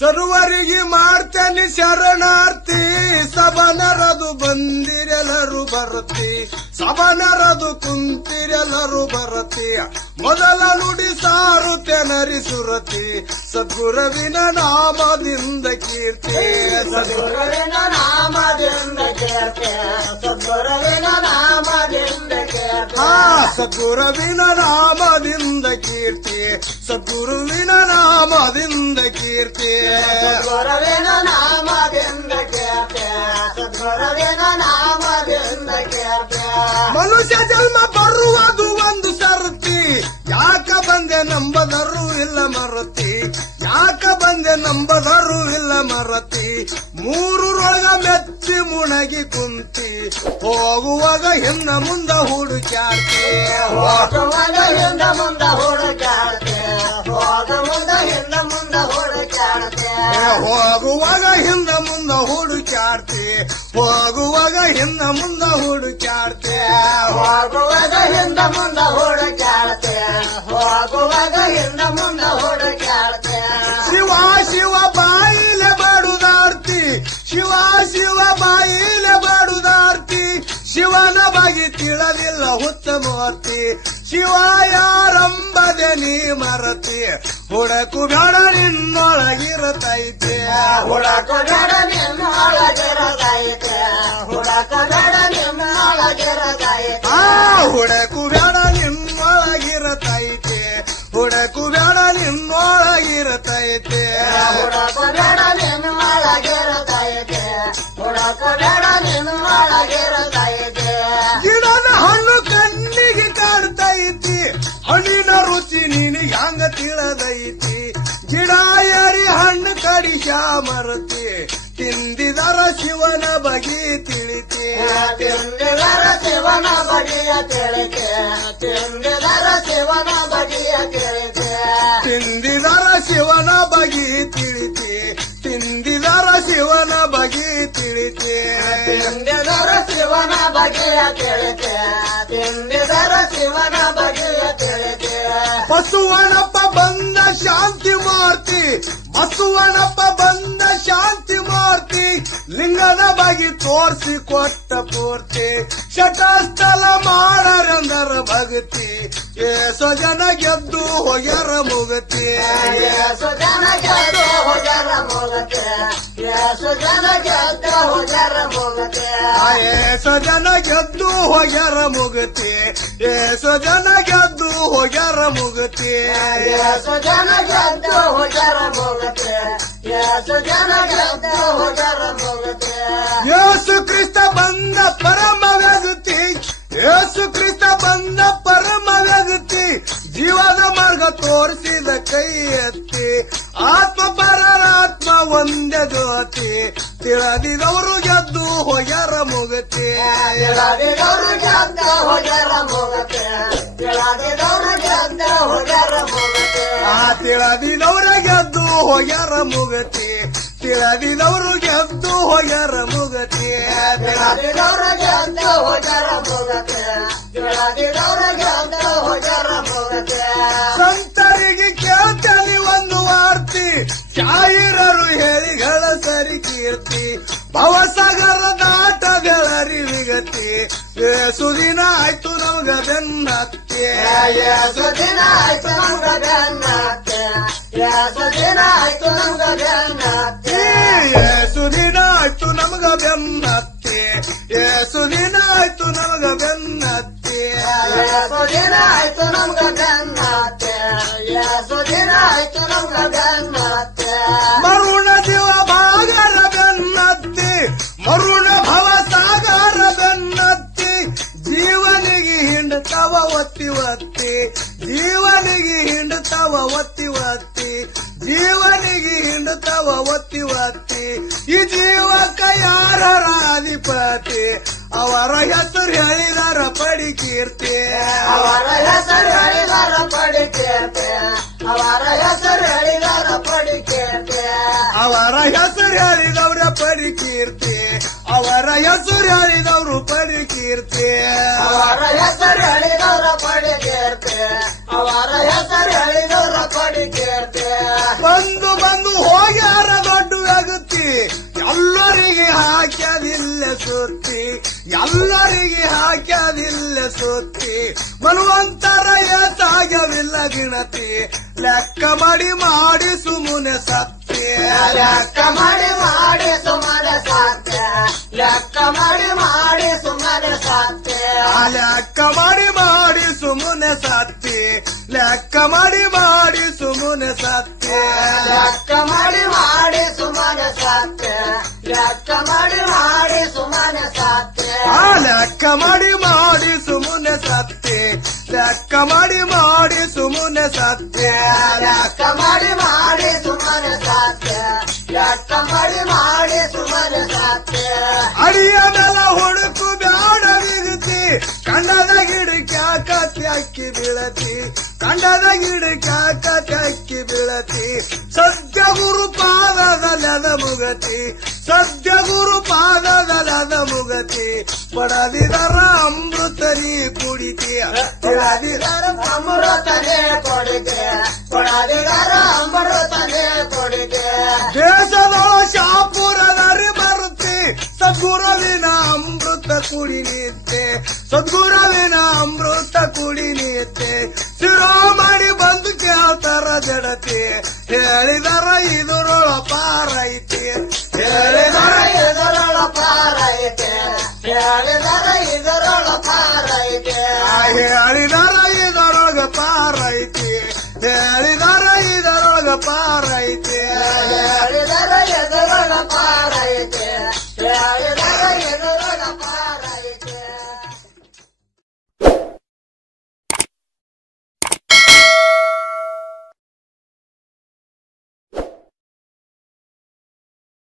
ಸರ್ವರಿಗೆ ಮಾಡ್ತೇನೆ ಶರಣಾರ್ಥಿ ಸಬನರದು ಬಂದಿರೆಲ್ಲರೂ ಬರತಿ ಸಬನರದು ಕುಂತಿರೆಲ್ಲರೂ ಬರತಿ ಮೊದಲ ನುಡಿ ಸಾರುತೆ ನರಿಸುರತಿ ಸದ್ಗುರುವಿನ ನಾಮದಿಂದ ಕೀರ್ತಿ ಸದ್ಗುರುವಿನ ನಾಮದಿಂದ ಕೀರ್ತಿ ಸದ್ಗುರುವಿನ ನಾಮದಿಂದ ಕೀರ್ತಿ ಸದ್ಗುರುವಿನ ನಾಮದಿಂದ ಕೀರ್ತಿ ಸದ್ಗುರುವಿನ ನಾಮದಿಂದ ಕೀರ್ತಿ ಸದ್ಗುರುವಿನ ನಾಮದಿಂದ ಕೀರ್ತಿ ಸದ್ಗುರುವಿನ ನಾಮದಿಂದ ಕೀರ್ತಿ ಮನುಷ್ಯ ಜನ್ಮ ಬರುವುದು ಒಂದು ಸರ್ತಿ ಯಾಕ ಬಂದೆ ನಂಬದರು ಇಲ್ಲ ಮರತಿ ಯಾಕ ಬಂದೆ ನಂಬದರು ಇಲ್ಲ ಮರತಿ ಮೂರರೊಳಗ ಮೆಚ್ಚಿ ಮುಣಗಿ ಕುಂತಿ ಹೋಗುವಾಗ ಹಿಂದ ಮುಂದ ಹುಡುಕ್ಯಾಡ್ತಿ ಹೋಗುವಾಗ ಹಿಂದ ಮುಂದ ಹುಡುಕ್ಯಾಡ್ತಿ ಹೋಗ ಮುಂದ ಹಿಂದ ಮುಂದ ಹುಡುಕ್ಯಾಡ್ತಿ ಹೋಗುವಾಗ ಹಿಂದ ಮುಂದ ಹುಡುಕ್ಯಾಡ್ತಿ ಹೋಗುವಾಗ ಹಿಂದ ಮುಂದ ಹುಡುಕ್ಯಾಡ್ತಿ ಹೋಗುವಾಗ ಹಿಂದ ಮುಂದ ಹುಡುಕ್ಯಾಡ್ತಿ ಹೋಗುವಾಗ ಹಿಂದ ಮುಂದ ಹುಡುಕ್ಯಾಡ್ತಿ ಶಿವ ಶಿವ ಬಾಯಿಲೆ ಬಾಡುದಾರ್ತಿ ಶಿವ ಶಿವ ಬಾಯಿಲೆ ಬಾಡುದಾರ್ತಿ ಶಿವನ ಬಗ್ಗೆ ತಿಳಿದಿಲ್ಲ ಉತ್ತಮವರ್ತಿ ಶಿವ ಯಾರಂಬದೆ ನೀ ಮರತಿ ಹುಡಕು ಬೇಡ ನಿನ್ನೊಳಗಿರತೈತೆ ಹುಡಕು ಬೇಡ ನಿನ್ನೊಳಗಿರತೈತೆ ಹುಡಕು ಬೇಡ ನಿನ್ನೊಳಗಿರತೈತೆ ಹುಡಕು ಬೇಡ ನಿನ್ನೊಳಗಿರತೈತೆ ಹುಡಕು ಬೇಡ ನಿನ್ನೊಳಗಿರತೈತೆ ಹುಡಕು ಬೇಡ ನಿನ್ನೊಳಗಿರತೈತೆ ಹುಡಕು ಬೇಡ ನಿನ್ನೊಳಗಿರತೈತೆ ಗಿಡದ ಹಣ್ಣು ಕಣ್ಣಿಗೆ ಕಾಡ್ತೈತಿ ಹಣ್ಣಿನ ರುಚಿ ನಿನಗೆ ಹಂಗ ತಿಳಿದೈತಿ ಗಿಡ ಏರಿ ಹಣ್ಣು ಕಡಿಶ ಮರತಿ ತಿಂದಿದರ ಶಿವನ ಬಗೆ ತಿಳಿತಿ ತಿಂದಿದರ ಶಿವನ ಬಗೆಯ ತಿಳಿತೆ ತಿಂದಿದರ ಶಿವನ ಬಗೆಯ ತಿಳಿತೆ ತಿಂದಿದರ ಶಿವನ ಬಗೆ ತಿಳಿತಿ ತಿಂದಿದರ ಶಿವನ ಬಗೆ ತಿಳಿತಿ ತಿಂದಿದರ ಶಿವನ ಬಗೆಯ ತಿಳಿತೆ ತಿಂದಿದರ ಶಿವನ ಬಗೆಯ ತಿಳಿತೆ ಬಸವನಪ್ಪ ಬಂದ ಶಾಂತಿ ಮೂರ್ತಿ ಬಸವನಪ್ಪ ಬಂದ ಶಾಂತಿ ಮೂರ್ತಿ ಲಿಂಗದ ಬಗೆ ತೋರಿಸಿ ಕೊಟ್ಟ ಪೂರ್ತಿ ಶಟಸ್ಥಲ ಮಾಡರಂದರ ಭಗತಿ ಏಸೋ ಜನ ಗೆದ್ದು ಹೋಗ್ಯಾರ ಮುಗತಿ ಏಸು ಜನ ಗೆದ್ದು ಹೋಗ್ಯಾರ ಮುಗತಿ ಏಸು ಜನ ಗೆದ್ದು ಹೋಗ್ಯಾರ ಮುಗತಿ ಏಸೋ ಜನ ಗೆದ್ದು ಹೋಗ್ಯಾರ ಮುಗತಿ ಏಸೋ ಜನ ಗೆದ್ದು ಹೋಗ್ಯಾರ ಮುಗತಿ ಏಸು ಜನ ಗೆದ್ದು ಹೋಗ್ಯಾರ ಮುಗತಿ ಏಸು ಜನ ಗೆದ್ದು ಹೋಗ್ಯಾರ ಮುಗತಿ ಯೇಸು ಕ್ರಿಸ್ತ ಬಂದ ಪರಮ ವ್ಯಕ್ತಿ ಯೇಸು ಕ್ರಿಸ್ತ ಬಂದ ಪರಮ ವ್ಯಕ್ತಿ ಜೀವದ ಮಾರ್ಗ ತೋರಿಸಿದ ಕೈ ಎತ್ತಿ ಆತ್ಮ ಪರರಾತ್ಮ ಒಂದೇ ಜ್ಯೋತಿ ತಿಳಿದಿದವರು ಗೆದ್ದು ಹೋಗ್ಯಾರ ಮುಗತಿ ತಿಳಿದಿದವರು ಗೆದ್ದು ಹೋಗ್ಯಾರ ಮುಗತಿ ತಿಳಿದಿದವರು ಗೆದ್ದು ಹೋಗ್ಯಾರ ಮುಗತಿ ತಿಳಿದಿದವರ ಗೆದ್ದು ಹೋಗ್ಯಾರ ಮುಗತಿ ತಿಳಿದಿದವರು ಗೆದ್ದು ಹೋಗ್ಯಾರ ಮುಗತಿ ತಿಳಿದಿದವರು ಗೆದ್ದು ಹೋಗ್ಯಾರ ಮುಗತಿ ತಿಳಿದಿದವರು ಗೆದ್ದು ಹೋಗ್ಯಾರ ಮುಗತಿ ಸಂತರಿಗೆ ಕೇಳ್ತಲಿ ಒಂದು ವಾರ್ತಿ ಶಾಯಿರರು ಹೇಳಿಗಳ ಸರಿ ಕೀರ್ತಿ ಭವಸಾಗರ ದಾಟಗಳರಿವಿಗತಿ ಸುದಿನ ಆಯ್ತು ನಮಗ ಬೆನ್ನತ್ತೆ ಸುದಿನ ಆಯ್ತು ನಮಗ ಬೆನ್ನತ್ತೆ ಸುದಿನ ಆಯ್ತು ನಮಗ ಬೆನ್ನತ್ತೆ ಸುದಿನ ಆಯ್ತು ನಮಗ ಬೆನ್ನತ್ತೆ ಸುದಿನ ಆಯ್ತು ನಮಗ ಬೆನ್ನತ್ತೆ ಸುದಿನ ಆಯ್ತು ನಮಗ ಬೆನ್ನತ್ತೆ ಸುದಿನ ಆಯ್ತು ನಮಗ ಬೆನ್ನತ್ತೆ ಮರುಣ ದಿವ ಭಾಗರ ಬೆನ್ನತ್ತಿ ಮರುಣ ಭವ ಸಾಗರ ಬೆನ್ನತ್ತಿ ಜೀವನಿಗೆ ಹಿಂಡತವ ಒತ್ತಿ ಒತ್ತಿ ಜೀವನಿಗೆ ಹಿಂಡತವ ಒತ್ತಿ ಒತ್ತಿ ಜೀವನಿಗೆ ಹಿಂಡತವ ಒತ್ತಿ ಒತ್ತಿ ಈ ಜೀವಕ್ಕ ಯಾರ ಅಧಿಪತಿ ಅವರ ಹೆಸರು ಹೇಳಿದಾರ ಪಡಿ ಕೀರ್ತಿ ಅವರ ಹೆಸರು ಹೇಳಿದಾರ ಪಡಿ ಕೀರ್ತಿ ಅವರ ಹೆಸರು ಹೇಳಿದಾರ ಪಡಿ ಕೀರ್ತಿ ಅವರ ಹೆಸರು ಹೇಳಿದವ್ರ ಪಡಿ ಕೀರ್ತಿ ಅವರ ಹೆಸರು ಹೇಳಿದವರು ಪಡಿ ಕೀರ್ತಿ ಅವರ ಹೆಸರು ಹೇಳಿದವರ ಪಡಿ ಕೀರ್ತಿ ಅವರ ಹೆಸರು ಹೇಳಿದವರ ಪಡಿ ಕೀರ್ತಿ ಬಂದು ಬಂದು ಹೋಗ್ಯಾರ ಸುತ್ತಿ ಮನ್ವಂತರ ಏಸಾಗವಿಲ್ಲ ಗಿಣತಿ ಲೆಕ್ಕ ಮಾಡಿ ಸುಮ್ಮನೆ ಸತ್ತಿ ಲೆಕ್ಕ ಮಾಡಿ ಸುಮ್ಮನೆ ಸತ್ಯ ಲೆಕ್ಕ ಮಾಡಿ ಸುಮ್ಮನೆ ಸತ್ಯ ಲೆಕ್ಕ ಮಾಡಿ ಸುಮ್ಮನೆ ಸತ್ತಿ ಲೆಕ್ಕ ಮಾಡಿ ಸುಮ್ಮನೆ ಸತ್ತಿ ಲೆಕ್ಕ ಮಾಡಿ ಸುಮ್ಮನೆ ಸತ್ಯ ಲೆಕ್ಕ ಮಾಡಿ ಸುಮ್ಮನೆ ಸತ್ಯ ಲೆಕ್ಕ ಮಾಡಿ ಸುಮ್ಮನೆ ಸತ್ತಿ ಲೆಕ್ಕ ಮಾಡಿ ಸುಮ್ಮನೆ ಸತ್ಯ ಲೆಕ್ಕ ಮಾಡಿ ಸುಮ್ಮನೆ ಸತ್ಯ ಲೆಕ್ಕ ಮಾಡಿ ಸುಮ್ಮನೆ ಸತ್ಯ ಅಡಿಯ ನೆಲ ಹುಡುಕು ಬ್ಯಾಡ ವಿಗತಿ ಕಂಡದ ಗಿಡಕ್ಯಾಕ ತ್ಯಾಕಿ ಬೀಳತಿ ಕಂಡದ ಗಿಡಕ್ಯಾಕ ತ್ಯಾಕಿ ಬೀಳತಿ ಸದ್ಯ ಗುರು ಪಾದದಲ್ಲದ ಮುಗತಿ ಸದ್ಯ ಗುರು ಪಾದದಲ್ಲದ ಮುಗತಿ ಪಡದಿದರ ಅಮೃತರಿ ಕುಡಿತಿ ಕೊಡದಿದರ ಅಮೃತನೇ ಕೊಡಿದೆ ಕೊಡದಿದರ ಅಮೃತನೇ ಕೊಡಿದೆ ದೇಶದ ಶಾಪುರದರಿ ಬರುತ್ತೆ ಸದ್ಗುರುವಿನ ಅಮೃತ ಕುಡಿ ನಿತ್ತೆ ಸದ್ಗುರುವಿನ ಅಮೃತ ಕುಡಿ ನಿತ್ತೆ ಶಿರೋಮಣಿ ಬಂದು ಕೇಳ್ತಾರ ಜಡತಿ ಹೇಳಿದರ ಇದರೊಳ ಪಾರೈತಿ ಹೇಳಿದರ ಇದರೊಳ ಪಾರೈತೆ ಹೇಳಿದರ ಇದರೊಳ ಪಾರೈತೆ ಹೇಳಿದರ ಇದರೊಳಗ ಪಾರೈತಿ ಹೇಳಿದರ ಇದರೊಳಗ ಪಾರೈತಿ